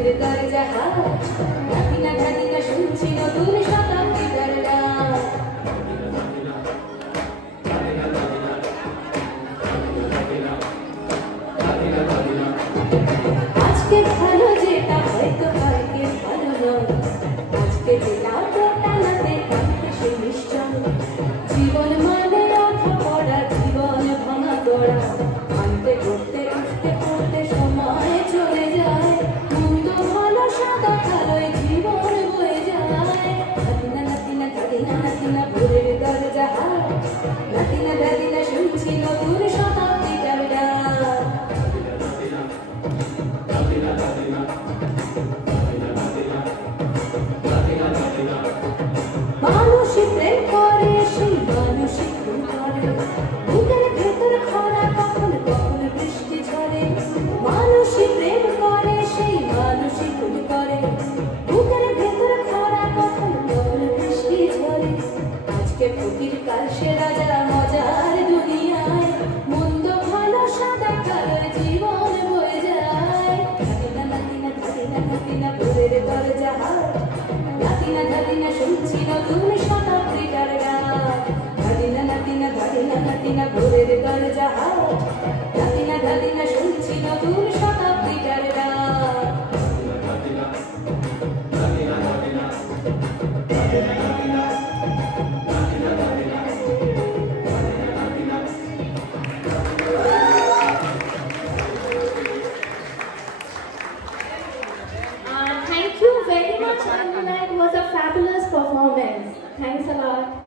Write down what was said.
ভোরের দরজা হাত ধাদিনা ধাদিনা শুনছি নতুন শতাব্দীটার ডাক আজকে ভালো যেটা হয়তো কালকে ভালো নয় আজকে যেটা টানাতে থাকতে সে নিশ্চয় জীবন মানে অথা পড়া জীবন ভাঙা গড়া আনতে করতে উঠতে পড়তে সময় চলে যায় মন্দ ভালো সাদা কালোয় জীবন বয়ে যায় নাতিনা নাতিনা ধাদিনা নাতিনা ভোরের দরজা হাত নাতিনা ধাদিনা শুনছি নতুন শতাব্দীটার ডাক মানুষই প্রেম করে সেই মানুষই খুন করে বুকের ভেতর খরা কখন কখন বৃষ্টি ঝরে মানুষই প্রেম করে সেই মানুষই খুন করে বুকের ভেতর খরা কখন কখন বৃষ্টি ঝরে আজকে ফকির কাল সে রাজা মজার দুনিয়ায় মন্দ ভালো সাদা কালোর জীবন বয়ে যায় নাতিনা নাতিনা ধাদিনা নাতিনা ভোরের দরজা হাত নাতিনা ধাদিনা শুনছি নতুন শতাব্দীটার ডাক ধাদিনা নাতিনা ধাদিনা নাতিনা ভোরের দরজা হাত নাতিনা ধাদিনা শুনছি নতুন শতাব্দীটার ডাক Thank you very much, Anjana. It was a fabulous performance. Thanks a lot.